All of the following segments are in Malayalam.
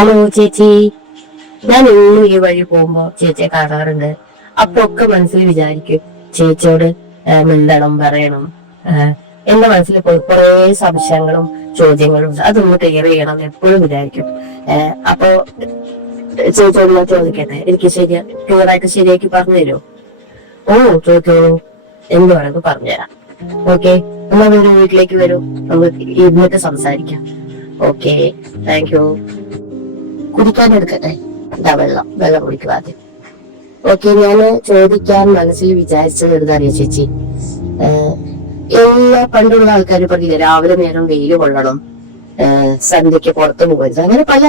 ഹലോ ചേച്ചി, ഞാൻ ഇന്നും ഈ വഴി പോകുമ്പോ ചേച്ചിയെ കാണാറുണ്ട്. അപ്പൊ ഒക്കെ മനസ്സിൽ വിചാരിക്കും ചേച്ചിയോട് മിണ്ടണം, പറയണം. എന്റെ മനസ്സിൽ കുറെ സംശയങ്ങളും ചോദ്യങ്ങളും ഉണ്ട്. അതൊന്ന് ക്ലിയർ ചെയ്യണം എന്ന് എപ്പോഴും വിചാരിക്കും. അപ്പൊ ചേച്ചിയോട് ഞാൻ ചോദിക്കട്ടെ, എനിക്ക് ക്ലിയർ ആയിട്ട് ശരിയാക്കി പറഞ്ഞു തരുമോ? ഓ, ചോദിച്ചോളൂ. എന്ത് വേണമെങ്കിൽ പറഞ്ഞുതരാം. ഓക്കെ, എന്നാ വരൂ, വീട്ടിലേക്ക് വരൂ, നമുക്ക് ഇരുന്നിട്ട് സംസാരിക്കാം. Okay, thank you. കുടിക്കാൻ എടുക്കട്ടെ? ഇതാ വെള്ളം കുടിക്കുക ആദ്യം. ഓക്കെ, ഞാന് ചോദിക്കാൻ മനസ്സിൽ വിചാരിച്ചത് എന്താണെന്ന് ചേച്ചി, എല്ലാ പണ്ടുള്ള ആൾക്കാർ പറഞ്ഞില്ല രാവിലെ നേരം വെയിൽ കൊള്ളണം, സന്ധ്യക്ക് പുറത്തു പോകരുത്, അങ്ങനെ പല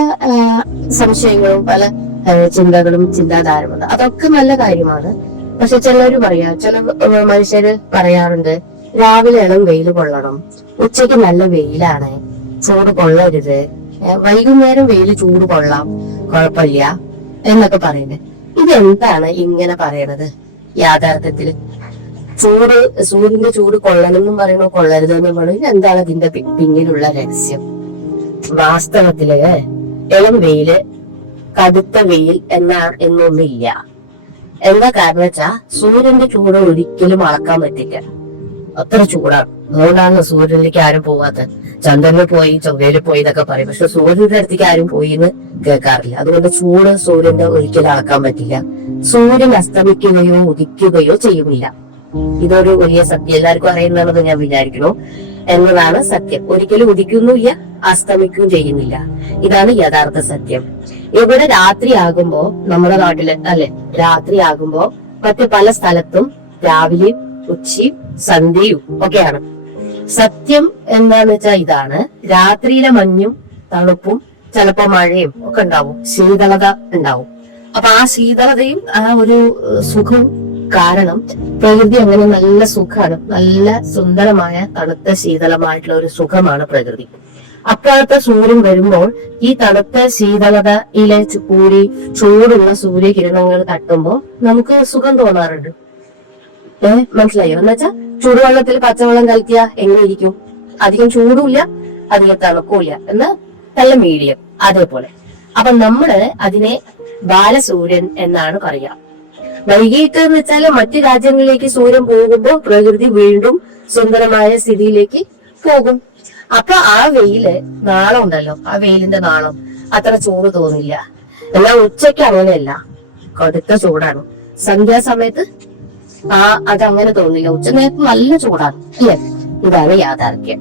സംശയങ്ങളും പല ചിന്തകളും ചിന്താധാരമുണ്ട്. അതൊക്കെ നല്ല കാര്യമാണ്. പക്ഷെ ചിലര് ചില മനുഷ്യര് പറയാറുണ്ട് രാവിലെ ഇളം വെയിൽ കൊള്ളണം, ഉച്ചയ്ക്ക് നല്ല വെയിലാണ്, ചൂട് കൊള്ളരുത്, വൈകുന്നേരം വെയിൽ ചൂട് കൊള്ളാം, കുഴപ്പമില്ല എന്നൊക്കെ പറയുന്നത്. ഇതെന്താണ് ഇങ്ങനെ പറയണത്? യാഥാർത്ഥ്യത്തില് സൂര്യന്റെ ചൂട് കൊള്ളണമെന്നും പറയണു, കൊള്ളരുതെന്നും പറയണു. ഇതെന്താണ് ഇതിന്റെ പിന്നിലുള്ള രഹസ്യം? വാസ്തവത്തില് ഇളം വെയില്, കടുത്ത വെയിൽ എന്നൊന്നില്ല. എന്താ കാരണം വെച്ചാ സൂര്യന്റെ ചൂട് ഒരിക്കലും അളക്കാൻ പറ്റില്ല, അത്ര ചൂടാണ്. അതുകൊണ്ടാണ് സൂര്യനിലേക്ക് ആരും പോവാത്തത്. ചന്ദ്രനിൽ പോയി, ചൊവ്വയിൽ പോയി എന്നൊക്കെ പറയും, പക്ഷെ സൂര്യന്റെ അടുത്തേക്ക് ആരും പോയി എന്ന് കേൾക്കാറില്ല. അതുകൊണ്ട് ചൂട് സൂര്യന്റെ ഒരിക്കലും അളക്കാൻ പറ്റില്ല. സൂര്യൻ അസ്തമിക്കുകയോ ഉദിക്കുകയോ ചെയ്യുന്നില്ല. ഇതൊരു വലിയ സത്യം, എല്ലാവർക്കും അറിയുന്നതാണെന്ന് ഞാൻ വിചാരിക്കുന്നു. എന്നതാണ് സത്യം. ഒരിക്കലും ഉദിക്കുന്നില്ല, അസ്തമിക്കുകയും ചെയ്യുന്നില്ല. ഇതാണ് യഥാർത്ഥ സത്യം. ഇവിടെ രാത്രിയാകുമ്പോ, നമ്മുടെ നാട്ടില് അല്ലെ, രാത്രിയാകുമ്പോ മറ്റു പല സ്ഥലത്തും രാവിലെയും ഉച്ചയും സന്ധ്യയും ഒക്കെയാണ്. സത്യം എന്താന്ന് വെച്ചാൽ ഇതാണ്, രാത്രിയിലെ മഞ്ഞും തണുപ്പും ചിലപ്പോ മഴയും ഒക്കെ ഉണ്ടാവും, ശീതളത ഉണ്ടാവും. അപ്പൊ ആ ശീതളതയും ആ ഒരു സുഖവും കാരണം പ്രകൃതി അങ്ങനെ നല്ല സുഖമാണ്, നല്ല സുന്ദരമായ തണുത്ത ശീതളമായിട്ടുള്ള ഒരു സുഖമാണ് പ്രകൃതി. അപ്പോഴത്തെ സൂര്യൻ വരുമ്പോൾ ഈ തണുത്ത ശീതളതയിലെ കൂടി ചൂടുള്ള സൂര്യകിരണങ്ങൾ തട്ടുമ്പോൾ നമുക്ക് സുഖം തോന്നാറുണ്ട്. മനസ്സിലായോ? എന്നുവെച്ചാ ചൂടുവെള്ളത്തിൽ പച്ചവെള്ളം കലക്കിയ എങ്ങനെ ഇരിക്കും? അധികം ചൂടുമില്ല, അധികം തണുപ്പില്ല, എന്നാ നല്ല മീഡിയം. അതേപോലെ അപ്പൊ നമ്മള് അതിനെ ബാലസൂര്യൻ എന്നാണ് പറയാ. വൈകിട്ട് എന്ന് വെച്ചാല് മറ്റു രാജ്യങ്ങളിലേക്ക് സൂര്യൻ പോകുമ്പോൾ പ്രകൃതി വീണ്ടും സുന്ദരമായ സ്ഥിതിയിലേക്ക് പോകും. അപ്പൊ ആ വെയില് നാളം ഉണ്ടല്ലോ, ആ വെയിലിന്റെ നാളം അത്ര ചൂട് തോന്നില്ല. എന്നാൽ ഉച്ചയ്ക്ക് അങ്ങനെയല്ല, കടുത്ത ചൂടാണ്. സന്ധ്യാസമയത്ത് അതങ്ങനെ തോന്നില്ല, ഉച്ച നേരത്ത് നല്ല ചൂടാണ്. അല്ലേ? ഇതാണ് യാഥാർത്ഥ്യം.